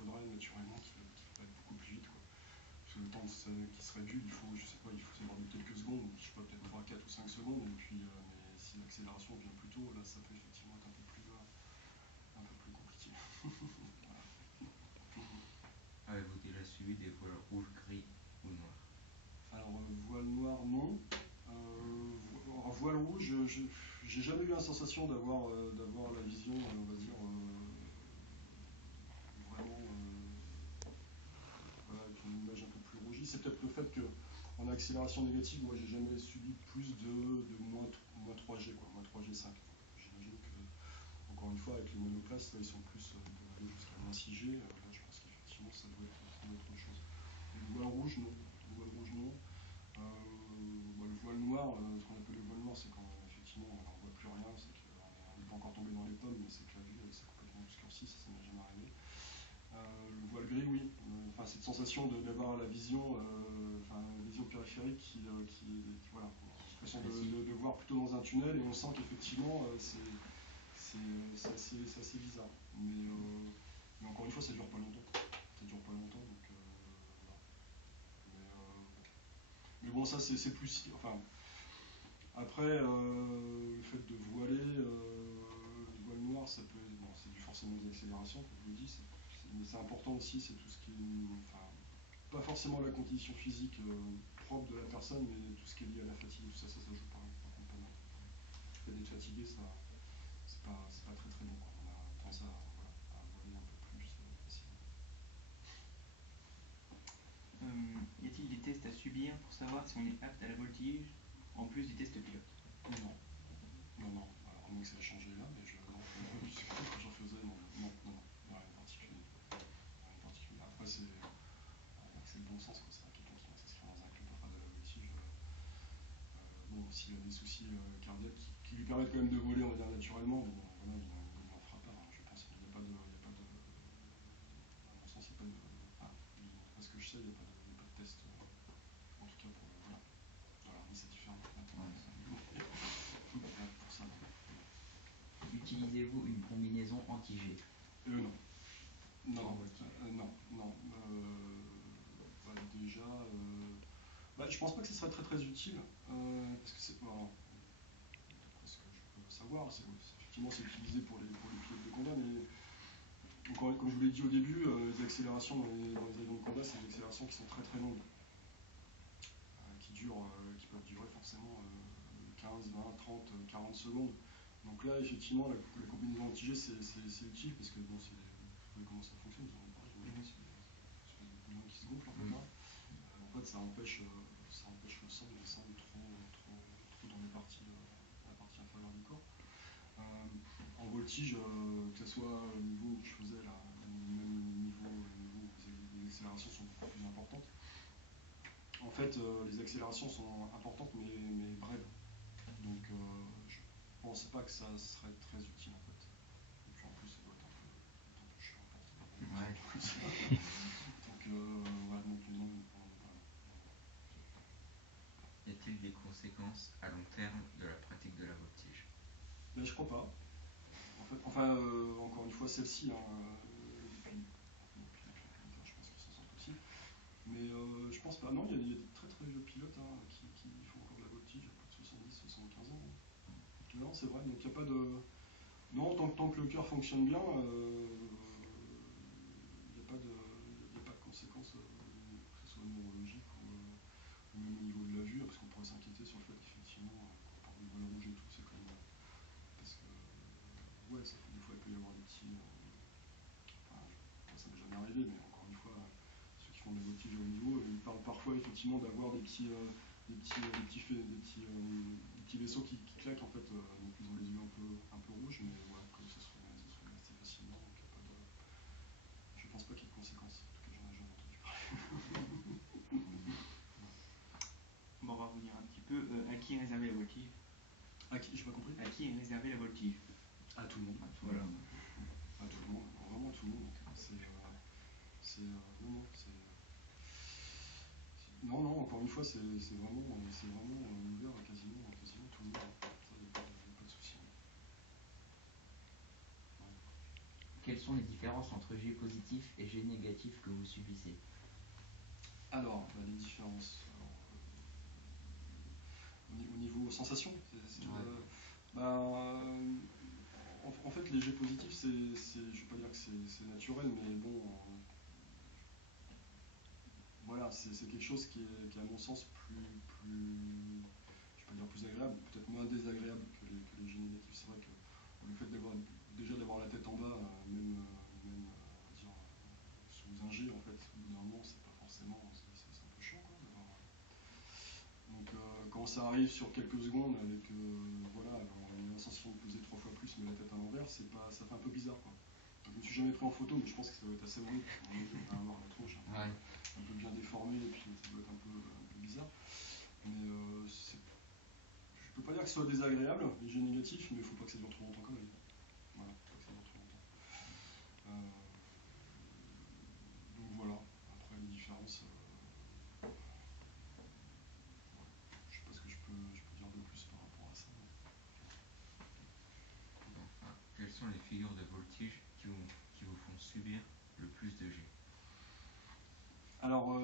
faudrait naturellement qu'il va être beaucoup plus vite, quoi. Parce que le temps qui se régule, il faut, je sais pas, il faut savoir de quelques secondes, je sais pas, peut-être 3, 4 ou 5 secondes, et puis, mais si l'accélération vient plus tôt, là, ça peut effectivement être un peu plus compliqué. Voilà. Avez-vous déjà suivi des voiles rouges, gris ou noirs? Alors, voile noir, non. Alors, voile rouge, j'ai jamais eu la sensation d'avoir la vision, on va dire, vraiment voilà, avec une image un peu plus rougie. C'est peut-être le fait qu'en accélération négative, moi j'ai jamais subi plus de moins 3G, quoi, moins 3G5. J'imagine que, encore une fois, avec les monoplaces, là ils sont plus, ils peuvent aller jusqu'à moins 6G. Là je pense qu'effectivement ça doit être autre chose. Et le voile rouge, non. Le voile rouge, non. Le voile noir, ce qu'on appelle le voile noir, c'est quand effectivement on n'en voit plus rien, c'est qu'on n'est pas encore tombé dans les pommes, mais c'est que la vue s'est complètement obscurcie, ça m'est jamais arrivé. Le voile gris, oui. Cette sensation d'avoir la vision, vision périphérique qui voilà, l'impression de voir plutôt dans un tunnel, et on sent qu'effectivement c'est assez bizarre. Mais encore une fois, ça dure pas longtemps. Ça dure pas longtemps, donc voilà. Mais bon, ça c'est plus. Enfin, après, le fait de voiler, le voile noir, ça peut. Bon, c'est dû forcément des accélérations, comme je vous dis, mais c'est important aussi, c'est tout ce qui est. Enfin, pas forcément la condition physique propre de la personne, mais tout ce qui est lié à la fatigue, tout ça joue pas mal. Le fait d'être fatigué, ça, c'est pas très très bon, quoi. On a tendance à voiler un peu plus facilement. Y a-t-il des tests à subir pour savoir si on est apte à la voltige, en plus du test pilote? Non. Alors, à moins que ça ait changé là, mais quand j'en faisais, non, rien de particulier. Après, c'est le bon sens, quoi. C'est pas quelqu'un qui va s'inscrire dans un club pour faire de la voltige. Bon, s'il a des soucis cardiaques qui lui permettent quand même de voler, on va dire naturellement, bon, voilà, il n'en fera pas, je pense. Il n'y a pas de. À mon sens, il n'y a pas de. Parce que je sais, il n'y a pas de test. En tout cas, voilà. Alors, mais c'est différent. Pour ça, Utilisez-vous une combinaison anti-G? non. Déjà, je pense pas que ce serait très très utile, parce que c'est pas. Ce que je peux savoir, effectivement c'est utilisé pour les pilotes de combat, mais encore, comme je vous l'ai dit au début, les accélérations dans les avions de combat, c'est des accélérations qui sont très très longues, qui peuvent durer forcément 15, 20, 30, 40 secondes. Donc là, effectivement, la combinaison anti-G, c'est utile, parce que bon, vous savez comment ça fonctionne, vous en avez parlé, c'est des boulons qui se gonflent en fait. En fait, ça empêche le sang de descendre trop dans la partie inférieure du corps. En voltige, que ce soit au niveau où je faisais là, même niveau où les accélérations sont beaucoup plus importantes. En fait, les accélérations sont importantes mais brèves. Donc je pense pas que ça serait très utile en fait. Et puis en plus, ça doit être un peu chiant à porter. Ouais. Donc voilà, donc non. Y a-t-il des conséquences à long terme de la pratique de la voltige? Ben, je crois pas. En fait, encore une fois, celle-ci, je pense qu'ils s'en sortent aussi. Mais je pense pas. Non, il y a des très très vieux pilotes qui font encore de la voltige, à plus de 70, 75 ans. Non, c'est vrai, donc il n'y a pas de. Non, tant que le cœur fonctionne bien, il n'y a pas de conséquences, que ce soit neurologiques ou même au niveau de la vue, parce qu'on pourrait s'inquiéter sur le fait qu'effectivement, quand on parle de voile rouge et tout, c'est quand même. Parce que, ouais, des fois, il peut y avoir des petits. Ça m'est jamais arrivé, mais encore une fois, ceux qui font des voltiges au haut niveau, ils parlent parfois effectivement d'avoir des petits vaisseaux qui claquent en fait, donc ils ont les yeux un peu rouges, mais voilà, comme ça se remet assez facilement, donc il n'y a pas de. Je pense pas qu'il y ait de conséquences, en tout cas j'en ai jamais entendu parler. Bon, on va revenir un petit peu. À qui est réservée la voltige? À qui? J'ai pas compris. À qui est réservée la voltige? À tout le monde. Voilà. À tout le monde, vraiment tout le monde. Non, encore une fois, c'est vraiment ouvert à quasiment tout le monde. Ça, il n'y a pas de souci. Quelles sont les différences entre G positif et G négatif? Alors, les différences. Au niveau sensation, en fait, les jets positifs, je ne vais pas dire que c'est naturel, mais bon, voilà, c'est quelque chose qui est, à mon sens, je ne vais pas dire plus agréable, peut-être moins désagréable que les jets négatifs. C'est vrai que le fait d'avoir la tête en bas, même on va dire, sous un jet, en fait, au bout d'un moment, c'est pas forcément, c'est un peu chiant, quoi, donc quand ça arrive sur quelques secondes avec voilà, on a la sensation de peser 3 fois plus mais la tête à l'envers, ça fait un peu bizarre, quoi. Donc, je me suis jamais pris en photo, mais je pense que ça doit être assez horrible. On va avoir la tronche un peu bien déformée et puis ça doit être un peu bizarre. Mais je peux pas dire que ce soit désagréable, les jets négatifs, mais il faut pas que ça dure trop longtemps quand même. Voilà, faut pas que ça dure trop longtemps. Donc voilà, après les différences. Je sais pas ce que je peux dire de plus par rapport à ça. Enfin, quelles sont les figures de voltige qui vous font subir le plus de G? Alors,